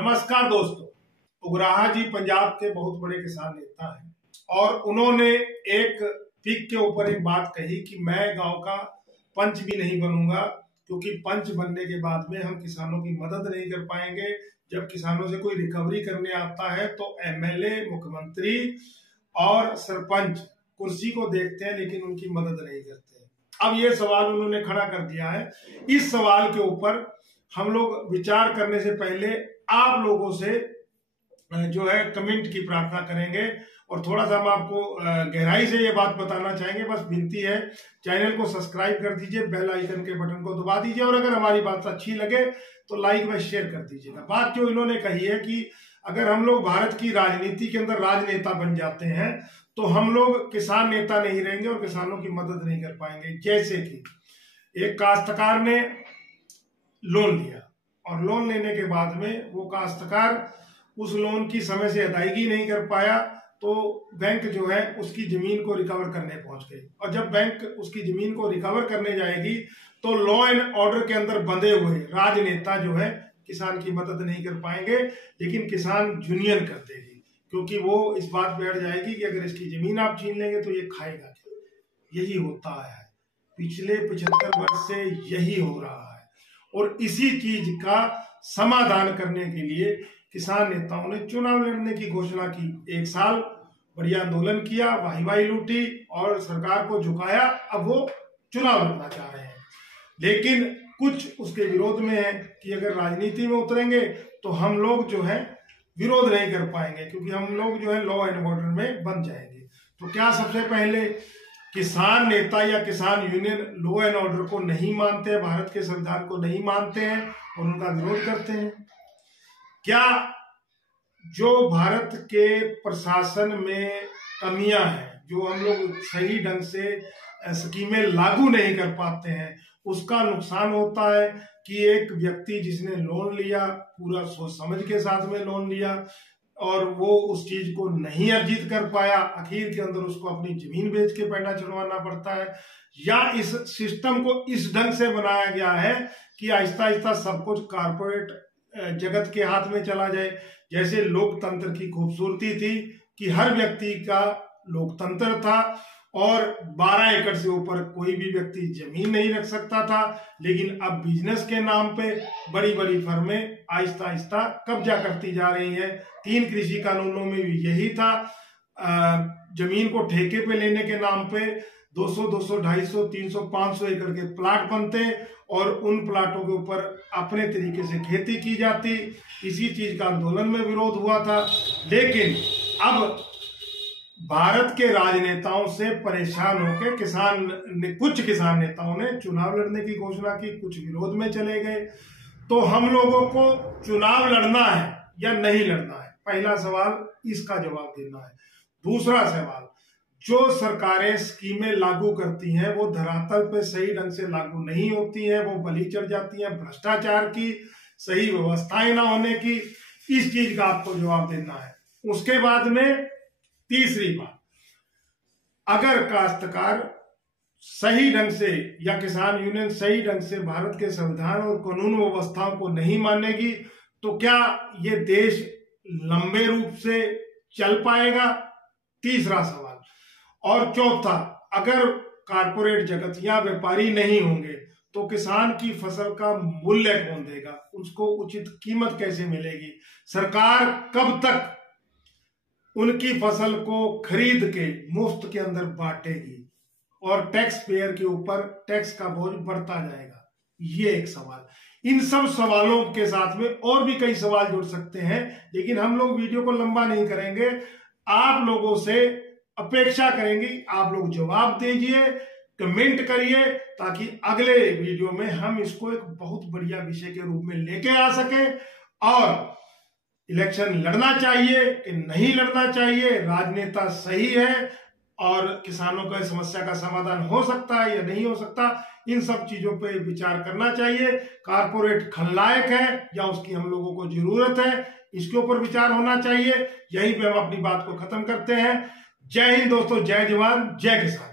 नमस्कार दोस्तों, उगराहा जी पंजाब के बहुत बड़े किसान नेता हैं और उन्होंने एक पिक के ऊपर एक बात कही कि मैं गांव का पंच भी नहीं बनूंगा क्योंकि पंच बनने के बाद में हम किसानों की मदद नहीं कर पाएंगे। जब किसानों से कोई रिकवरी करने आता है तो एमएलए, मुख्यमंत्री और सरपंच कुर्सी को देखते हैं लेकिन उनकी मदद नहीं करते। अब ये सवाल उन्होंने खड़ा कर दिया है। इस सवाल के ऊपर हम लोग विचार करने से पहले आप लोगों से जो है कमेंट की प्रार्थना करेंगे और थोड़ा सा हम आपको गहराई से ये बात बताना चाहेंगे। बस विनती है, चैनल को सब्सक्राइब कर दीजिए, बेल आइकन के बटन को दबा दीजिए और अगर हमारी बात अच्छी लगे तो लाइक व शेयर कर दीजिएगा। बात जो इन्होंने कही है कि अगर हम लोग भारत की राजनीति के अंदर राजनेता बन जाते हैं तो हम लोग किसान नेता नहीं रहेंगे और किसानों की मदद नहीं कर पाएंगे। जैसे कि एक काश्तकार ने लोन लिया और लोन लेने के बाद में वो काश्तकार उस लोन की समय से अदायगी नहीं कर पाया तो बैंक जो है उसकी जमीन को रिकवर करने पहुंच गई और जब बैंक उसकी जमीन को रिकवर करने जाएगी तो लॉ एंड ऑर्डर के अंदर बंधे हुए राजनेता जो है किसान की मदद नहीं कर पाएंगे, लेकिन किसान यूनियन कर देगी क्योंकि वो इस बात पे अड़ जाएगी कि अगर इसकी जमीन आप छीन लेंगे तो ये खाएगा क्या। यही होता है, पिछले 75 वर्ष से यही हो रहा है और इसी चीज का समाधान करने के लिए किसान नेताओं ने चुनाव लड़ने की घोषणा की। एक साल बढ़िया आंदोलन किया, वाही लूटी और सरकार को झुकाया। अब वो चुनाव लड़ना चाह रहे हैं, लेकिन कुछ उसके विरोध में है कि अगर राजनीति में उतरेंगे तो हम लोग जो है विरोध नहीं कर पाएंगे क्योंकि हम लोग जो है लॉ एंड ऑर्डर में बन जाएंगे। तो क्या सबसे पहले किसान नेता या किसान यूनियन लॉ एंड ऑर्डर को नहीं मानते हैं, भारत के संविधान को नहीं मानते हैं और उनका विरोध करते हैं? क्या जो भारत के प्रशासन में कमियां हैं, जो हम लोग सही ढंग से स्कीमें लागू नहीं कर पाते हैं, उसका नुकसान होता है कि एक व्यक्ति जिसने लोन लिया, पूरा सोच समझ के साथ में लोन लिया और वो उस चीज को नहीं अर्जित कर पाया, आखिर के अंदर उसको अपनी जमीन बेच के पैसा छुड़वाना पड़ता है। या इस सिस्टम को इस ढंग से बनाया गया है कि आहिस्ता आहिस्ता सब कुछ कारपोरेट जगत के हाथ में चला जाए। जैसे लोकतंत्र की खूबसूरती थी कि हर व्यक्ति का लोकतंत्र था और 12 एकड़ से ऊपर कोई भी व्यक्ति जमीन नहीं रख सकता था, लेकिन अब बिजनेस के नाम पे बड़ी बड़ी फर्में आहिस्ता आहिस्ता कब्जा करती जा रही हैं। 3 कृषि कानूनों में भी यही था। जमीन को ठेके पे लेने के नाम पे 200, 250, 300, 500 एकड़ के प्लाट बनते और उन प्लाटों के ऊपर अपने तरीके से खेती की जाती। इसी चीज का आंदोलन में विरोध हुआ था, लेकिन अब भारत के राजनेताओं से परेशान होकर कुछ किसान नेताओं ने चुनाव लड़ने की घोषणा की, कुछ विरोध में चले गए। तो हम लोगों को चुनाव लड़ना है या नहीं लड़ना है, पहला सवाल इसका जवाब देना है। दूसरा सवाल, जो सरकारें स्कीमें लागू करती हैं वो धरातल पे सही ढंग से लागू नहीं होती हैं, वो बलि चढ़ जाती हैं भ्रष्टाचार की, सही व्यवस्थाएं ना होने की। इस चीज का आपको जवाब देना है। उसके बाद में तीसरी बात, अगर काश्तकार सही ढंग से या किसान यूनियन सही ढंग से भारत के संविधान और कानून व्यवस्थाओं को नहीं मानेगी तो क्या ये देश लंबे रूप से चल पाएगा? तीसरा सवाल। और चौथा, अगर कारपोरेट जगत या व्यापारी नहीं होंगे तो किसान की फसल का मूल्य कौन देगा? उसको उचित कीमत कैसे मिलेगी? सरकार कब तक उनकी फसल को खरीद के मुफ्त के अंदर बांटेगी और टैक्स पेयर के ऊपर टैक्स का बोझ बढ़ता जाएगा? ये एक सवाल। इन सब सवालों के साथ में और भी कई सवाल जुड़ सकते हैं, लेकिन हम लोग वीडियो को लंबा नहीं करेंगे। आप लोगों से अपेक्षा करेंगे आप लोग जवाब दीजिए, कमेंट करिए, ताकि अगले वीडियो में हम इसको एक बहुत बढ़िया विषय के रूप में लेके आ सके। और इलेक्शन लड़ना चाहिए कि नहीं लड़ना चाहिए, राजनेता सही है और किसानों का समस्या का समाधान हो सकता है या नहीं हो सकता, इन सब चीजों पे विचार करना चाहिए। कारपोरेट खलनायक है या उसकी हम लोगों को जरूरत है, इसके ऊपर विचार होना चाहिए। यहीं पे हम अपनी बात को खत्म करते हैं। जय हिंद दोस्तों, जय जवान, जय किसान।